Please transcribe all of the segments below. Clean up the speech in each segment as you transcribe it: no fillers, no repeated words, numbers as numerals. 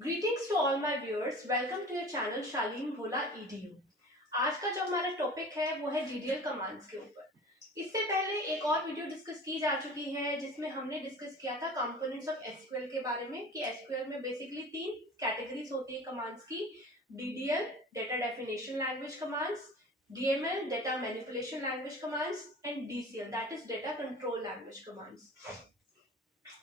Greetings to all my viewers, welcome to your channel Shaleen Bhola EDU। आज का जो हमारा टॉपिक है वो है DDL कमांड्स के ऊपर। इससे पहले एक और वीडियो डिस्कस की जा चुकी है जिसमें हमने डिस्कस किया था कंपोनेंट्स ऑफ SQL के बारे में कि SQL में बेसिकली 3 कैटेगरीज होती है कमांड्स की। DDL data definition language commands, DML data manipulation language commands and DCL that is data control language commands.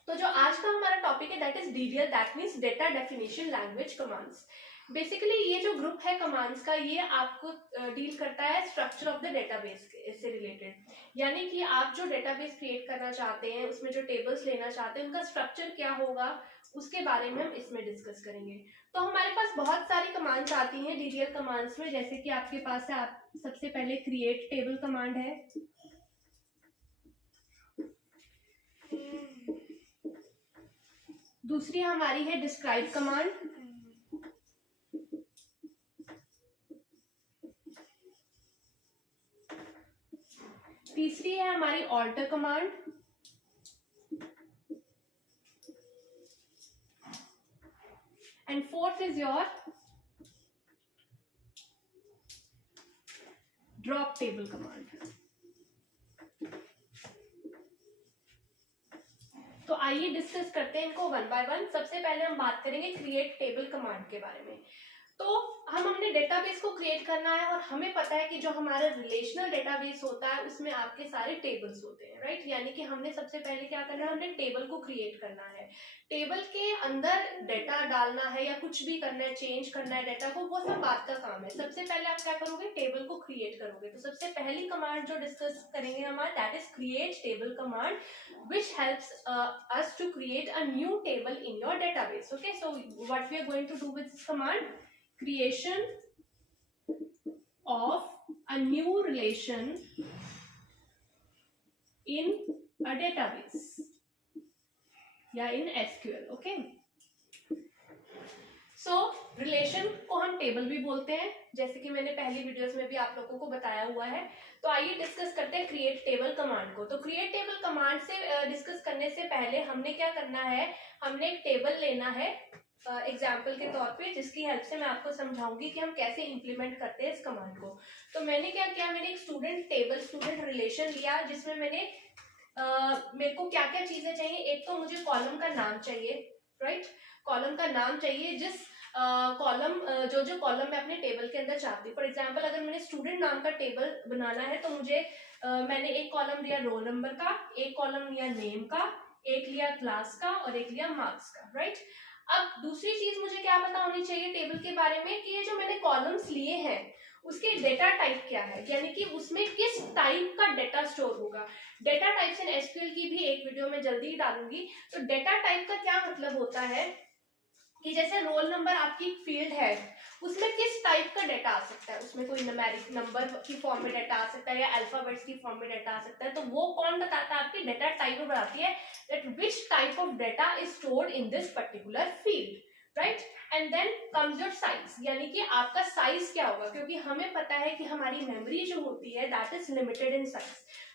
तो जो आज का हमारा टॉपिक है that is DDL, that means data definition language commands. Basically ये जो ग्रुप है कमांड्स का ये आपको डील करता है स्ट्रक्चर ऑफ द डेटाबेस से रिलेटेड, यानी कि आप जो डेटाबेस क्रिएट करना चाहते हैं उसमें जो टेबल्स लेना चाहते हैं उनका स्ट्रक्चर क्या होगा उसके बारे में हम इसमें डिस्कस करेंगे। तो हमारे पास बहुत सारी कमांड्स आती हैं DDL कमांड्स में, जैसे कि आपके पास है सबसे पहले क्रिएट टेबल कमांड है, दूसरी हमारी है डिस्क्राइब कमांड, तीसरी है हमारी alter command, and fourth is your drop table command. तो आइए डिस्कस करते हैं इनको वन बाय वन। सबसे पहले हम बात करेंगे क्रिएट टेबल कमांड के बारे में। तो हमने डेटाबेस को क्रिएट करना है और हमें पता है कि जो हमारा रिलेशनल डेटाबेस होता है उसमें आपके सारे टेबल्स होते हैं, राइट। यानी कि हमने सबसे पहले क्या करना है, हमने टेबल को क्रिएट करना है। टेबल के अंदर डेटा डालना है या कुछ भी करना है, चेंज करना है डेटा को, वो सब बात का काम है। सबसे पहले आप क्या करोगे, टेबल को क्रिएट करोगे। तो सबसे पहली कमांड जो डिस्कस करेंगे हमारा that is create table command which helps us to create a new table in your database. Okay, so what we are going to do with this command, creation of a new relation in a database या in SQL. Okay, so relation को हम table भी बोलते हैं, जैसे कि मैंने पहली वीडियोस में भी आप लोगों को बताया हुआ है। तो आइए डिस्कस करते हैं क्रिएट टेबल कमांड को। तो क्रिएट टेबल कमांड से डिस्कस करने से पहले हमने क्या करना है, हमने एक टेबल लेना है एग्जाम्पल के तौर पे, जिसकी हेल्प से मैं आपको समझाऊंगी कि हम कैसे इंप्लीमेंट करते हैं इस कमांड को। तो मैंने क्या किया, मैंने एक स्टूडेंट टेबल, स्टूडेंट रिलेशन लिया जिसमें मैंने मेरे को क्या क्या चीजें चाहिए। एक तो मुझे कॉलम का नाम चाहिए, राइट, कॉलम का नाम चाहिए जिस कॉलम जो कॉलम मैं अपने टेबल के अंदर चाहती हूँ। फॉर एग्जाम्पल अगर मैंने स्टूडेंट नाम का टेबल बनाना है तो मुझे मैंने एक कॉलम लिया रोल नंबर का, एक कॉलम लिया नेम का, एक लिया क्लास का और एक लिया मार्क्स का, राइट। अब दूसरी चीज मुझे क्या पता होनी चाहिए टेबल के बारे में कि ये जो मैंने कॉलम्स लिए हैं उसके डेटा टाइप क्या है, यानी कि उसमें किस टाइप का डेटा स्टोर होगा। डेटा टाइप्स इन SQL की भी एक वीडियो में जल्दी ही डालूंगी। तो डेटा टाइप का क्या मतलब होता है कि जैसे रोल नंबर आपकी फील्ड है, उसमें किस टाइप का डेटा आ सकता है, उसमें कोई न्यूमेरिक नंबर की फॉर्म में डेटा आ सकता है या अल्फाबेट्स की फॉर्म में डेटा आ सकता है। तो वो कौन बताता है, आपकी डेटा टाइप बताती है that which type of data is stored in this particular field, right. And then comes your size, यानी कि आपका साइज क्या होगा, क्योंकि हमें पता है कि हमारी मेमोरी जो होती है that is limited in size,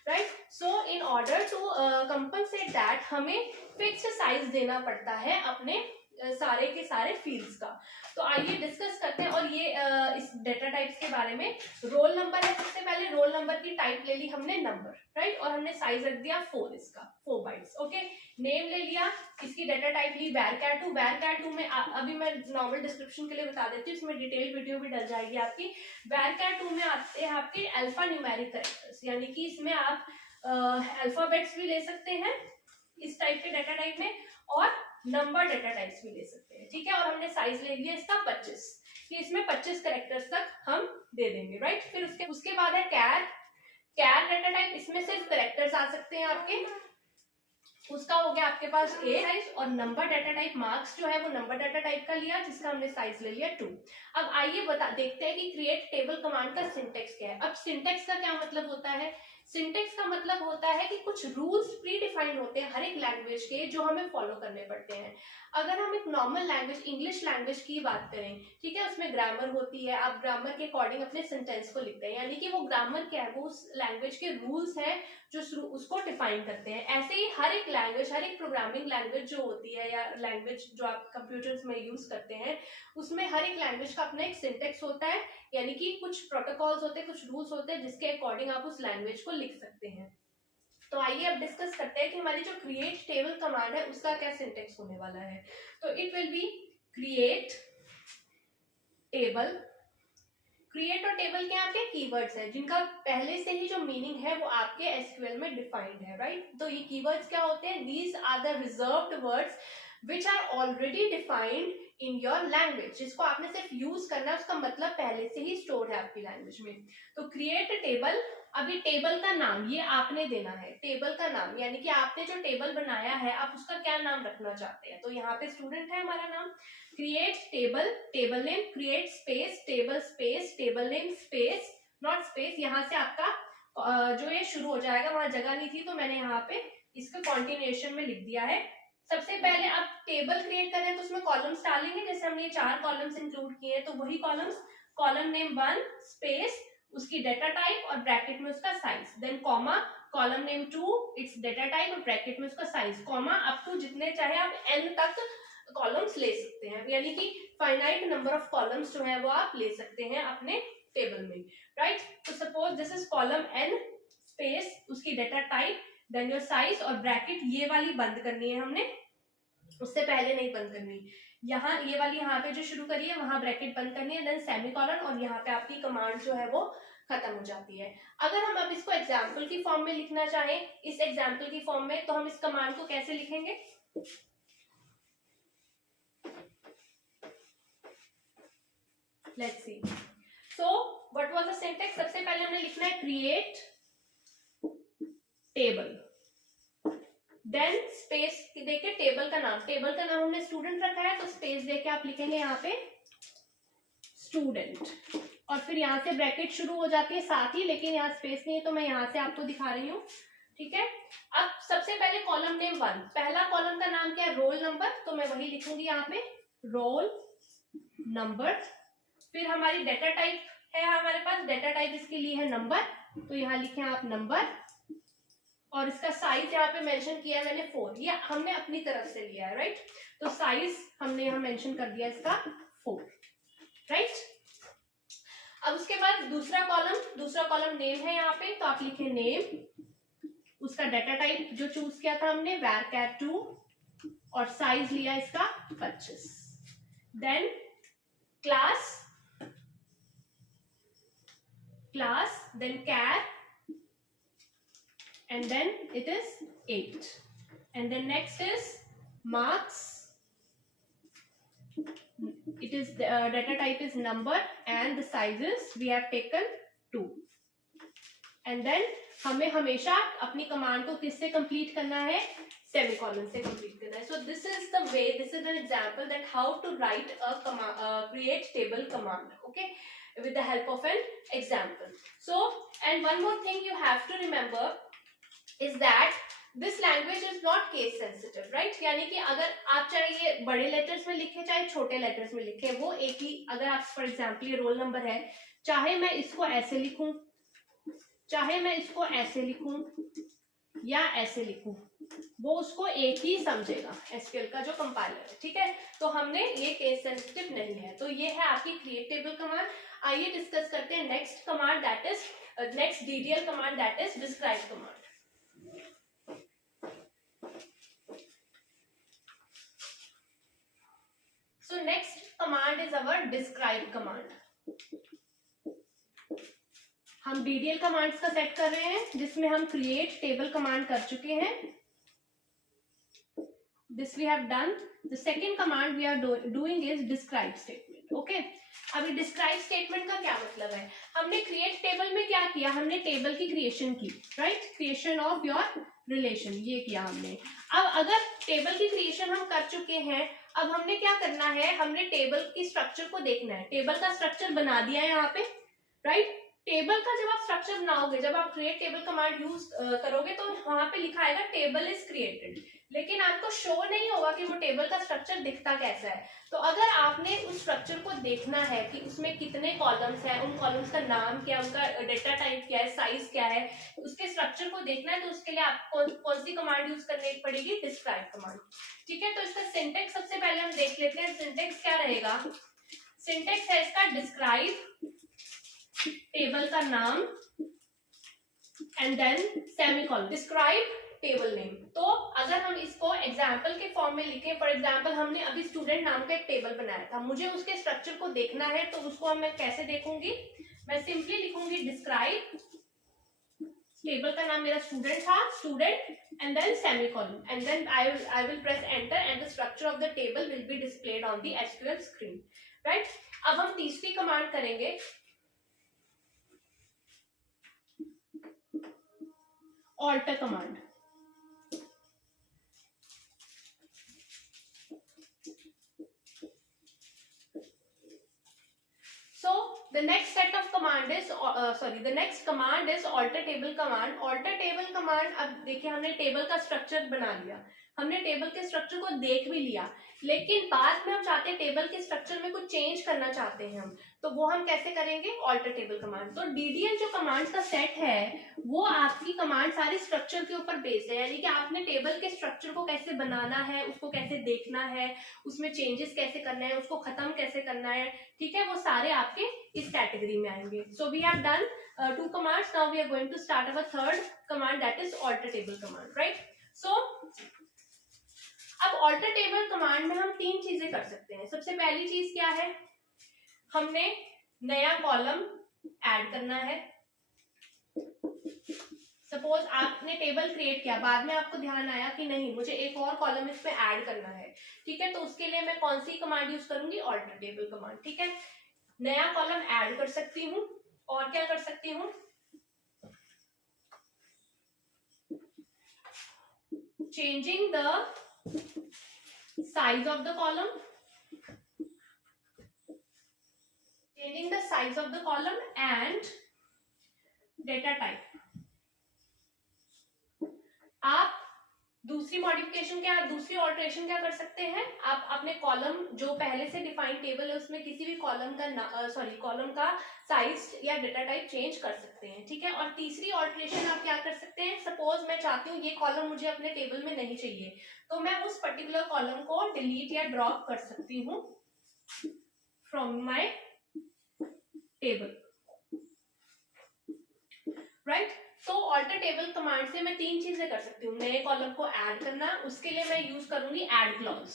right. So in order to compensate that हमें फिक्स साइज देना पड़ता है अपने सारे के सारे फील्ड्स का। तो आइए डिस्कस करते हैं। और ये इस डेटा टाइप्स के बारे में, रोल नंबर है, सबसे पहले रोल नंबर की टाइप ले ली हमने नंबर, राइट, और हमने साइज रख दिया 4, इसका 4 बाइट्स। ओके, नेम ले लिया, इसकी डेटा टाइप ली varchar2। varchar2 में अभी मैं नॉर्मल डिस्क्रिप्शन के लिए बता देती हूँ, इसमें डिटेल वीडियो भी डल जाएगी आपकी। varchar2 में आते हैं आपके अल्फा न्यूमेरिक कैरेक्टर्स, यानी कि इसमें आप अल्फाबेट्स भी ले सकते हैं इस टाइप के डेटा टाइप में, और नंबर डेटा टाइप्स भी ले सकते हैं, ठीक है। और हमने साइज ले लिया इसका 25, कि इसमें 25 कैरेक्टर्स तक हम दे देंगे, राइट। फिर उसके बाद है कैर डेटा टाइप, इसमें सिर्फ कैरेक्टर्स आ सकते हैं आपके, उसका हो गया आपके पास A साइज। और नंबर डेटा टाइप मार्क्स जो है वो नंबर डेटा टाइप का लिया, जिसका हमने साइज ले लिया 2। अब आइए देखते हैं कि क्रिएट टेबल कमांड का सिंटेक्स क्या है। अब सिंटेक्स का क्या मतलब होता है, सिंटेक्स का मतलब होता है कि कुछ रूल्स प्री डिफाइंड होते हैं हर एक लैंग्वेज के जो हमें फॉलो करने पड़ते हैं। अगर हम एक नॉर्मल लैंग्वेज, इंग्लिश लैंग्वेज की बात करें, ठीक है, उसमें ग्रामर होती है, आप ग्रामर के अकॉर्डिंग अपने सेंटेंस को लिखते हैं, यानी कि वो ग्रामर क्या है, वो उस लैंग्वेज के रूल्स हैं उसको डिफाइन करते हैं। ऐसे ही हर एक लैंग्वेज, हर एक प्रोग्रामिंग लैंग्वेज जो होती है या लैंग्वेज जो आप कंप्यूटर्स में यूज करते हैं, उसमें हर एक लैंग्वेज का अपना एक सिंटेक्स होता है, यानी कि कुछ प्रोटोकॉल्स होते हैं, कुछ रूल्स होते हैं जिसके अकॉर्डिंग आप उस लैंग्वेज को लिख सकते हैं। तो आइए अब डिस्कस करते हैं कि हमारी जो क्रिएट टेबल कमांड है उसका क्या सिंटेक्स होने वाला है। तो it will be create table. Create और टेबल के आपके कीवर्ड्स हैं जिनका पहले से ही जो मीनिंग है वो आपके एसक्यूएल में डिफाइंड है, राइट। तो ये कीवर्ड्स क्या होते हैं? These are the reserved words which are already defined in your language, जिसको आपने सिर्फ यूज करना है, उसका मतलब पहले से ही स्टोर है आपकी लैंग्वेज में। तो क्रिएट टेबल, अभी टेबल का नाम ये आपने देना है, टेबल का नाम यानी कि आपने जो टेबल बनाया है आप उसका क्या नाम रखना चाहते हैं। तो यहाँ पे स्टूडेंट है हमारा नाम, create table, table name, create space, table space, table name space, not space, यहाँ से आपका जो ये शुरू हो जाएगा, वहां जगह नहीं थी तो मैंने यहाँ पे इसका कॉन्टिन्यूएशन में लिख दिया है। सबसे पहले आप टेबल क्रिएट कर रहे हैं तो उसमें कॉलम्स डालेंगे, जैसे हमने 4 कॉलम्स इंक्लूड किए हैं तो वही कॉलम्स, कॉलम नेम 1 स्पेस उसकी डेटा टाइप और ब्रैकेट में उसका size, then comma column name 2 its data type और ब्रैकेट में उसका साइज, कॉमा अप टू जितने चाहे आप n तक कॉलम्स ले सकते हैं, यानी कि फाइनाइट नंबर ऑफ कॉलम्स जो है वो आप ले सकते हैं अपने टेबल में, राइट। तो suppose this is column n space उसकी data type then your size और ब्रैकेट, ये वाली बंद करनी है हमने, उससे पहले नहीं बंद करनी। यहाँ ये वाली यहाँ पे जो शुरू करी है वहां ब्रैकेट बंद करनी है, देन सेमीकोलन, और यहाँ पे आपकी कमांड जो है वो खत्म हो जाती है। अगर हम अब इसको एग्जाम्पल की फॉर्म में लिखना चाहें, इस एग्जाम्पल की फॉर्म में, तो हम इस कमांड को कैसे लिखेंगे? Let's see. So what was the syntax? सबसे पहले हमने लिखना है क्रिएट टेबल, देन स्पेस देके टेबल का नाम, टेबल का नाम हमने स्टूडेंट रखा है तो स्पेस देके आप लिखेंगे यहाँ पे स्टूडेंट, और फिर यहाँ से ब्रैकेट शुरू हो जाती है साथ ही, लेकिन यहाँ स्पेस नहीं है तो मैं यहाँ से आपको दिखा रही हूँ, ठीक है। अब सबसे पहले कॉलम नेम 1, पहला कॉलम का नाम क्या है? रोल नंबर, तो मैं वही लिखूंगी यहाँ पे रोल नंबर। फिर हमारी डेटा टाइप है, हमारे पास डेटा टाइप इसके लिए है नंबर, तो यहाँ लिखे आप नंबर, और इसका साइज यहाँ पे मेंशन किया है मैंने 4, ये हमने अपनी तरफ से लिया है, राइट। तो साइज हमने यहाँ मेंशन कर दिया इसका 4, राइट। अब उसके बाद दूसरा कॉलम नेम है यहाँ पे, तो आप लिखे नेम, उसका डेटा टाइप जो चूज किया था हमने varchar2, और साइज लिया इसका 25, then class, then char, and then it is 8, and then next is marks, it is data type is number and the sizes we have taken 2, and then हमें हमेशा अपनी कमांड को किससे कंप्लीट करना है? सेमीकोलन से कंप्लीट करना है। So this is the way, this is an example that how to write a create table command, okay, with the help of an example. So and one more thing you have to remember is that this language is not case sensitive, right? यानी कि अगर आप चाहे ये बड़े letters में लिखे चाहे छोटे लेटर्स में लिखे, वो एक ही, अगर आप फॉर एग्जाम्पल ये रोल नंबर है, चाहे मैं इसको ऐसे लिखूं, चाहे मैं इसको ऐसे लिखूं या ऐसे लिखूं, वो उसको एक ही समझेगा, एसक्यूएल का जो कंपाइलर है, ठीक है। तो हमने ये केस सेंसिटिव नहीं है। तो ये है आपकी क्रिएट टेबल कमांड। आइए डिस्कस करते हैं next command, that is next DDL command, that is describe command. So next command is our describe command. हम DDL कमांड्स का सेट कर रहे हैं जिसमें हम क्रिएट टेबल कमांड कर चुके हैं, this we have done. The second command we are doing is describe statement, okay? अभी डिस्क्राइब स्टेटमेंट का क्या मतलब है? हमने क्रिएट टेबल में क्या किया? हमने टेबल की क्रिएशन की, right, creation of your relation, ये किया हमने। अब अगर टेबल की क्रिएशन हम कर चुके हैं, अब हमने क्या करना है? हमने टेबल की स्ट्रक्चर को देखना है। टेबल का स्ट्रक्चर बना दिया है यहाँ पे, राइट। टेबल का जब आप स्ट्रक्चर बनाओगे, जब आप क्रिएट टेबल कमांड यूज करोगे तो वहां पे लिखा आएगा टेबल इज क्रिएटेड, लेकिन आपको शो नहीं होगा कि वो टेबल का स्ट्रक्चर दिखता कैसा है। तो अगर आपने उस स्ट्रक्चर को देखना है कि उसमें कितने कॉलम्स हैं, उन कॉलम्स का नाम क्या है, उनका डेटा टाइप क्या है, साइज क्या है, उसके स्ट्रक्चर को देखना है। तो उसके लिए आपको कौन सी कमांड यूज करनी पड़ेगी? Describe command. ठीक है, तो इसका सिंटेक्स सबसे पहले हम देख लेते हैं। सिंटेक्स क्या रहेगा? सिंटेक्स है इसका डिस्क्राइब टेबल का नाम and then semicolon. Describe table name. तो अगर हम इसको एग्जाम्पल के फॉर्म में लिखें, फॉर एग्जाम्पल हमने अभी स्टूडेंट नाम का एक टेबल बनाया था, मुझे उसके स्ट्रक्चर को देखना है, तो उसको मैं कैसे देखूंगी? मैं सिंपली लिखूंगी डिस्क्राइब, टेबल का नाम मेरा स्टूडेंट था, student and then semicolon and then I will press enter and the structure of the table will be displayed on the SQL screen. Right, अब हम तीसरी कमांड करेंगे, alter command. So the next set of command is the next command is alter table command. Alter table command, अब देखिए हमने table का structure बना लिया, हमने टेबल के स्ट्रक्चर को देख भी लिया, लेकिन बाद में हम चाहते हैं टेबल के स्ट्रक्चर में कुछ चेंज करना चाहते हैं हम, तो वो हम कैसे करेंगे? Alter table command. तो डीडीएल जो कमांड का सेट है वो आपकी कमांड सारी स्ट्रक्चर के ऊपर बेस्ड है, यानी कि आपने टेबल के स्ट्रक्चर को कैसे बनाना है, उसको कैसे देखना है, उसमें चेंजेस कैसे करना है, उसको खत्म कैसे करना है, ठीक है, वो सारे आपके इस कैटेगरी में आएंगे। So we have done 2 commands. Now we are going to start our third command, that is alter table command, right? So अब ऑल्टर टेबल कमांड में हम 3 चीजें कर सकते हैं। सबसे पहली चीज क्या है? हमने नया कॉलम ऐड करना है। सपोज आपने टेबल क्रिएट किया, बाद में आपको ध्यान आया कि नहीं मुझे एक और कॉलम इसमें ऐड करना है, ठीक है, तो उसके लिए मैं कौन सी कमांड यूज करूंगी? Alter table command. ठीक है, नया कॉलम ऐड कर सकती हूँ, और क्या कर सकती हूँ? Changing the size of the column, changing the size of the column and data type। आप दूसरी मॉडिफिकेशन क्या, दूसरी ऑल्टरेशन क्या कर सकते हैं? आप अपने कॉलम जो पहले से डिफाइंड टेबल है उसमें किसी भी कॉलम का कॉलम का साइज या डेटा टाइप चेंज कर सकते हैं। ठीक है, और तीसरी ऑल्टरेशन आप क्या कर सकते हैं? सपोज मैं चाहती हूँ ये कॉलम मुझे अपने टेबल में नहीं चाहिए, तो मैं उस पर्टिकुलर कॉलम को डिलीट या ड्रॉप कर सकती हूँ फ्रॉम माय टेबल। राइट, तो ऑल्टर टेबल कमांड से मैं 3 चीजें कर सकती हूँ। नए कॉलम को ऐड करना, उसके लिए मैं यूज करूंगी ऐड क्लॉज।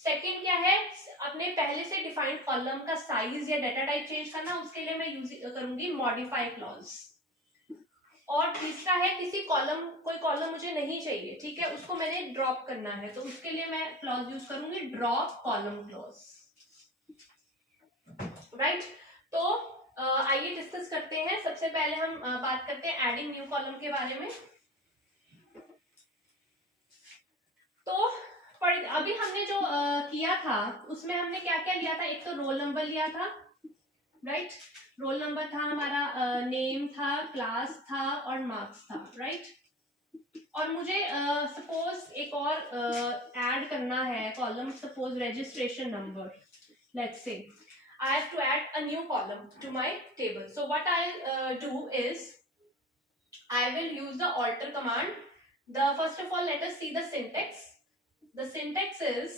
सेकंड क्या है? अपने पहले से डिफाइंड कॉलम का साइज या डेटा टाइप चेंज करना, उसके लिए मैं यूज करूंगी मॉडिफाई क्लॉज। और तीसरा है कोई कॉलम मुझे नहीं चाहिए, ठीक है, उसको मैंने ड्रॉप करना है, तो उसके लिए मैं क्लॉज यूज करूंगी ड्रॉप कॉलम क्लॉज। राइट, तो आइए डिस्कस करते हैं। सबसे पहले हम बात करते हैं एडिंग न्यू कॉलम के बारे में। तो अभी हमने जो किया था उसमें हमने क्या क्या लिया था? एक तो रोल नंबर लिया था, राइट, रोल नंबर था हमारा, नेम था, क्लास था और मार्क्स था, राइट। और मुझे सपोज एक और ऐड करना है column, suppose registration number, let's say I have to add a new column to my table. So what I'll do is I will use the alter command. First of all, let us see the syntax. The syntax is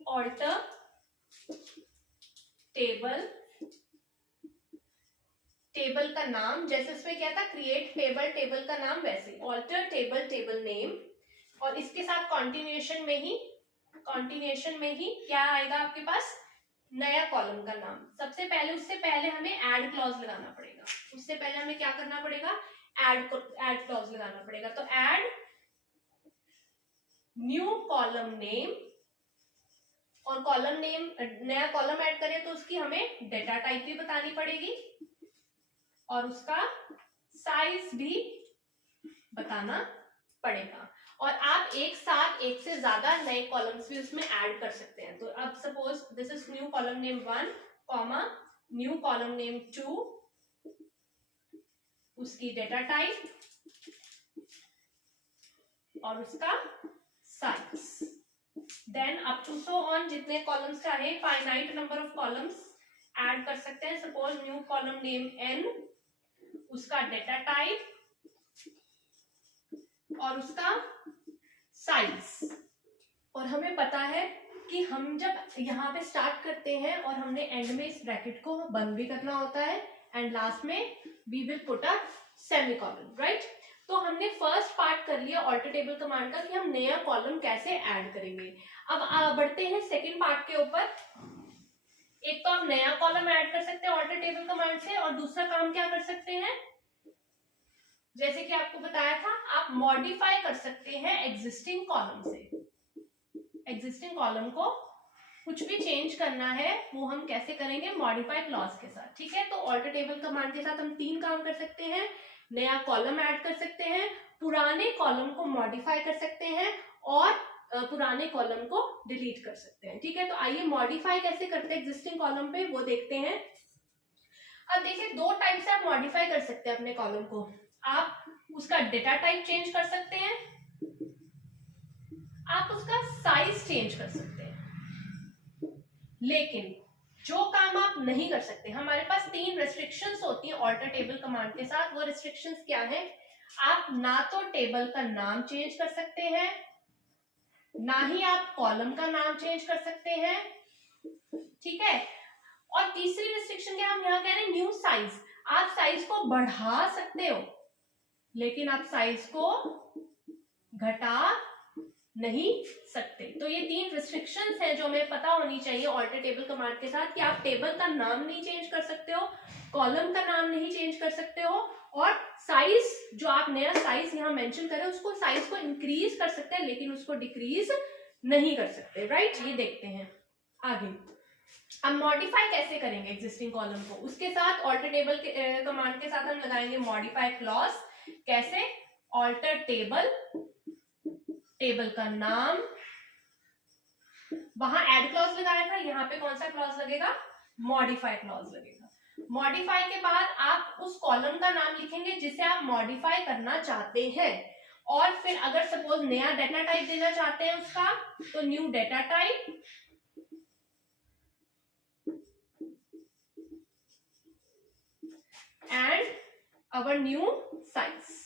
alter table, table का नाम, जैसे उसमें क्या था create table, table का नाम, वैसे alter table, table name, और इसके साथ कॉन्टिन्यूएशन में ही क्या आएगा आपके पास? नया कॉलम का नाम। सबसे पहले उससे पहले हमें ऐड क्लॉज लगाना पड़ेगा, उससे पहले हमें क्या करना पड़ेगा? ऐड क्लॉज लगाना पड़ेगा। तो ऐड न्यू कॉलम नेम, और कॉलम नेम, नया कॉलम ऐड करें तो उसकी हमें डेटा टाइप भी बतानी पड़ेगी और उसका साइज भी बताना पड़ेगा। और आप एक साथ एक से ज्यादा नए कॉलम्स भी उसमें ऐड कर सकते हैं। तो अब suppose this is new column name 1, comma new column name 2, उसकी डेटा टाइप और उसका size, then up to so on, जितने कॉलम्स चाहे, finite number of columns add कर सकते हैं. Suppose new column name n, उसका डेटा टाइप और उसका साइज. और हमें पता है कि हम जब यहाँ पे स्टार्ट करते हैं और हमने एंड में इस ब्रैकेट को बंद भी करना होता है, एंड लास्ट में we will put a semicolon, right. तो हमने फर्स्ट पार्ट कर लिया ऑल्टर टेबल कमांड का कि हम नया कॉलम कैसे ऐड करेंगे. अब बढ़ते हैं सेकंड पार्ट के ऊपर. एक तो आप नया कॉलम ऐड कर सकते हैं ऑल्टर टेबल कमांड से, और दूसरा काम क्या कर सकते हैं, जैसे कि आपको बताया था, आप मॉडिफाई कर सकते हैं एग्जिस्टिंग कॉलम से. एग्जिस्टिंग कॉलम को कुछ भी चेंज करना है वो हम कैसे करेंगे, मॉडिफाई क्लॉज के साथ. ठीक है, तो ऑल्टर टेबल कमांड के साथ हम 3 काम कर सकते हैं. नया कॉलम ऐड कर सकते हैं, पुराने कॉलम को मॉडिफाई कर सकते हैं, और पुराने कॉलम को डिलीट कर सकते हैं. ठीक है, तो आइए मॉडिफाई कैसे करते हैं एग्जिस्टिंग कॉलम पे वो देखते हैं. अब देखिए 2 टाइप से आप मॉडिफाई कर सकते हैं अपने कॉलम को. आप उसका डेटा टाइप चेंज कर सकते हैं, आप उसका साइज चेंज कर सकते हैं. लेकिन जो काम आप नहीं कर सकते, हमारे पास 3 रेस्ट्रिक्शंस होती हैं ऑल्टर टेबल कमांड के साथ. वो रेस्ट्रिक्शंस क्या हैं, आप ना तो टेबल का नाम चेंज कर सकते हैं, ना ही आप कॉलम का नाम चेंज कर सकते हैं. ठीक है, और तीसरी रेस्ट्रिक्शन क्या हम यहाँ कह रहे हैं, न्यू साइज. आप साइज को बढ़ा सकते हो लेकिन आप साइज को घटा नहीं सकते. तो ये 3 रिस्ट्रिक्शंस हैं जो हमें पता होनी चाहिए ऑल्टर टेबल कमांड के साथ, कि आप टेबल का नाम नहीं चेंज कर सकते हो, कॉलम का नाम नहीं चेंज कर सकते हो, और साइज, जो आप नया साइज यहाँ मेंशन करें उसको, साइज को इंक्रीज कर सकते हैं लेकिन उसको डिक्रीज नहीं कर सकते. राइट, ये देखते हैं आगे. अब मॉडिफाई कैसे करेंगे एग्जिस्टिंग कॉलम को, उसके साथ ऑल्टर टेबल कमांड के साथ हम लगाएंगे मॉडिफाई क्लॉज. कैसे, ऑल्टर टेबल, टेबल का नाम, वहां एड क्लॉज लगाया था, यहाँ पे कौन सा क्लॉज लगेगा, मॉडिफाई क्लॉज लगेगा. मॉडिफाई के बाद आप उस कॉलम का नाम लिखेंगे जिसे आप मॉडिफाई करना चाहते हैं, और फिर अगर सपोज नया डेटा टाइप देना चाहते हैं उसका, तो new data type, and our new size.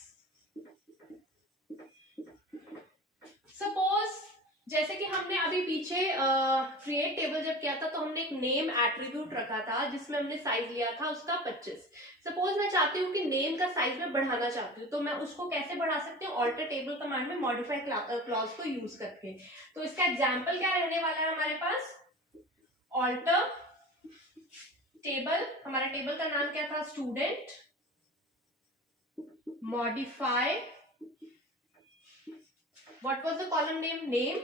Suppose जैसे कि हमने अभी पीछे क्रिएट टेबल जब किया था तो हमने एक नेम एट्रीब्यूट रखा था जिसमें हमने साइज लिया था उसका 25. सपोज मैं चाहती हूँ कि नेम का साइज में बढ़ाना चाहती हूँ, तो मैं उसको कैसे बढ़ा सकती हूँ, ऑल्टर टेबल कमांड में मॉडिफाई क्लॉज को यूज करके. तो इसका एग्जाम्पल क्या रहने वाला है हमारे पास, ऑल्टर टेबल, हमारा टेबल का नाम क्या था, student, modify, what was the column name,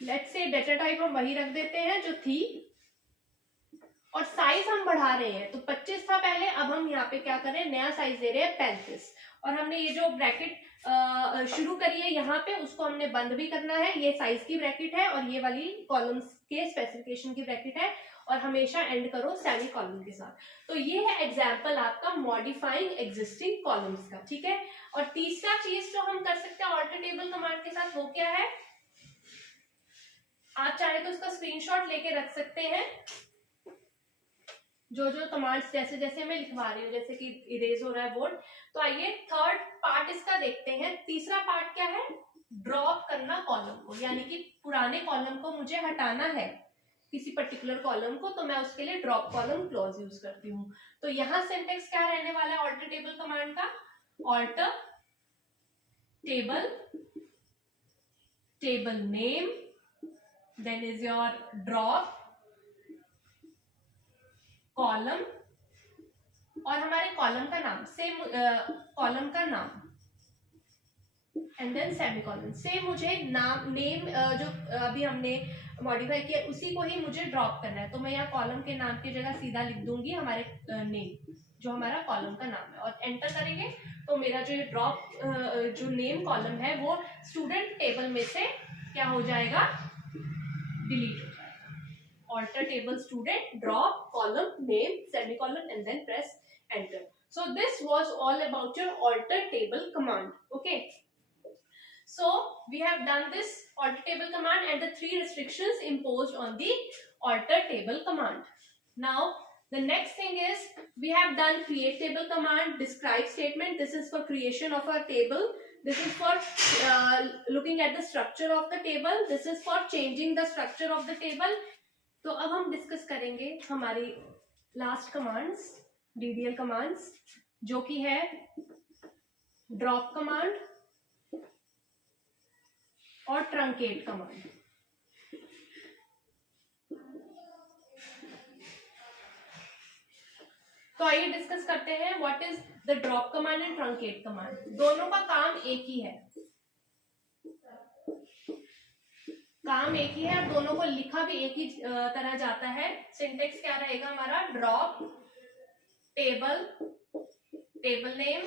let's say data type हम वही रख देते हैं जो थी, और साइज हम बढ़ा रहे हैं. तो 25 था पहले, अब हम यहाँ पे क्या कर रहे हैं, नया साइज दे रहे हैं 35. और हमने ये जो ब्रैकेट शुरू करी है यहाँ पे, उसको हमने बंद भी करना है. ये साइज की ब्रैकेट है और ये वाली कॉलम्स के स्पेसिफिकेशन की ब्रैकेट है, और हमेशा एंड करो सेमी कॉलम के साथ. तो ये है एग्जाम्पल आपका मॉडिफाइंग एग्जिस्टिंग कॉलम्स का. ठीक है, और तीसरा चीज जो हम कर सकते हैं ऑल्टर टेबल कमांड के साथ वो क्या है, आप चाहे तो उसका स्क्रीनशॉट लेके रख सकते हैं, जो जो कमांड्स जैसे जैसे मैं लिखवा रही हूँ, जैसे कि इरेज हो रहा है बोर्ड. तो आइए थर्ड पार्ट इसका देखते हैं. तीसरा पार्ट क्या है, ड्रॉप करना कॉलम को, यानी कि पुराने कॉलम को मुझे हटाना है किसी पर्टिकुलर कॉलम को, तो मैं उसके लिए ड्रॉप कॉलम क्लॉज यूज करती हूँ. तो यहाँ सिंटेक्स क्या रहने वाला है ऑल्टर टेबल कमांड का, alter table, table name, then is your drop column, और हमारे कॉलम का नाम, सेम कॉलम का नाम, एंड देन सेमीकोलन. सेम मुझे नाम, नेम जो अभी हमने मॉडिफाई किया उसी को ही मुझे ड्रॉप करना है. तो मैं यहाँ कॉलम के नाम की जगह सीधा लिख दूंगी हमारे नेम, जो हमारा कॉलम का नाम है, और एंटर करेंगे तो मेरा जो ये ड्रॉप जो नेम कॉलम है वो स्टूडेंट टेबल में से क्या हो जाएगा, डिलीट हो जाएगा. Alter table student, drop column name, semicolon, and then press enter. So this was all about your alter table command. Okay. So we have done this alter table command and the 3 restrictions imposed on the alter table command. Now the next thing is we have done create table command, describe statement. This is for creation of our table. This is for looking at the structure of the table. This is for changing the structure of the table. तो अब हम discuss करेंगे हमारी last commands, DDL commands, जो कि है drop command और truncate command. तो आइए डिस्कस करते हैं what is the drop command and truncate command. दोनों का काम एक ही है, काम एक ही है और दोनों को लिखा भी एक ही तरह जाता है. सिंटेक्स क्या रहेगा हमारा? Drop table, table name,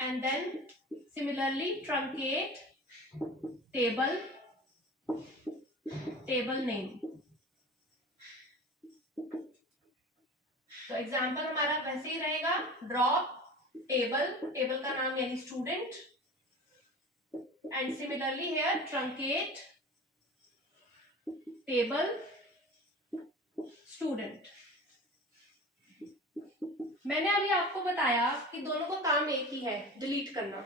and then similarly truncate table, table name. तो एग्जाम्पल हमारा वैसे ही रहेगा, ड्रॉप टेबल, टेबल का नाम यानी student, and similarly here truncate table student. मैंने अभी आपको बताया कि दोनों का काम एक ही है, डिलीट करना.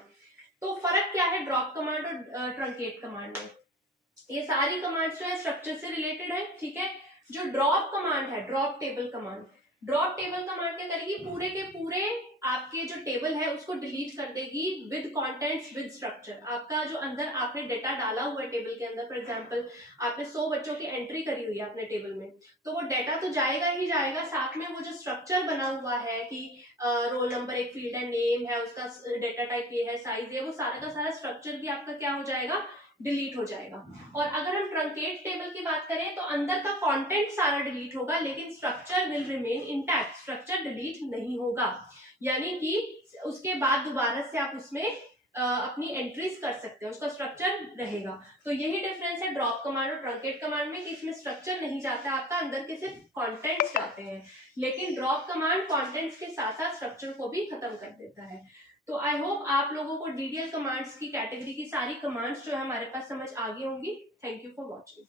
तो फर्क क्या है ड्रॉप कमांड और ट्रंकेट कमांड में? ये सारी कमांड्स जो है स्ट्रक्चर से रिलेटेड है, ठीक है. जो ड्रॉप कमांड है, drop table command, drop table command क्या करेगी? पूरे के पूरे आपके जो टेबल है उसको डिलीट कर देगी विद कंटेंट्स, विद स्ट्रक्चर. आपका जो अंदर आपने डेटा डाला हुआ है टेबल के अंदर, फॉर एग्जांपल आपने 100 बच्चों की एंट्री करी हुई है अपने टेबल में, तो वो डेटा तो जाएगा ही जाएगा, साथ में वो जो स्ट्रक्चर बना हुआ है कि रोल नंबर एक फील्ड है, नेम है, उसका डेटा टाइप ये है, साइज है, वो सारा का सारा स्ट्रक्चर भी आपका क्या हो जाएगा? डिलीट हो जाएगा. और अगर हम ट्रंकेट टेबल की बात करें तो अंदर का कंटेंट सारा डिलीट होगा, लेकिन structure will remain intact. Structure delete नहीं होगा, यानी कि उसके बाद दोबारा से आप उसमें अपनी एंट्रीज कर सकते हो, उसका स्ट्रक्चर रहेगा. तो यही डिफरेंस है ड्रॉप कमांड और ट्रंकेट कमांड में कि इसमें स्ट्रक्चर नहीं जाता आपका, अंदर के सिर्फ कंटेंट्स जाते हैं. लेकिन ड्रॉप कमांड कंटेंट्स के साथ साथ स्ट्रक्चर को भी खत्म कर देता है. तो आई होप आप लोगों को DDL कमांड्स की कैटेगरी की सारी कमांड्स जो है हमारे पास समझ आ गई होंगी. Thank you for watching.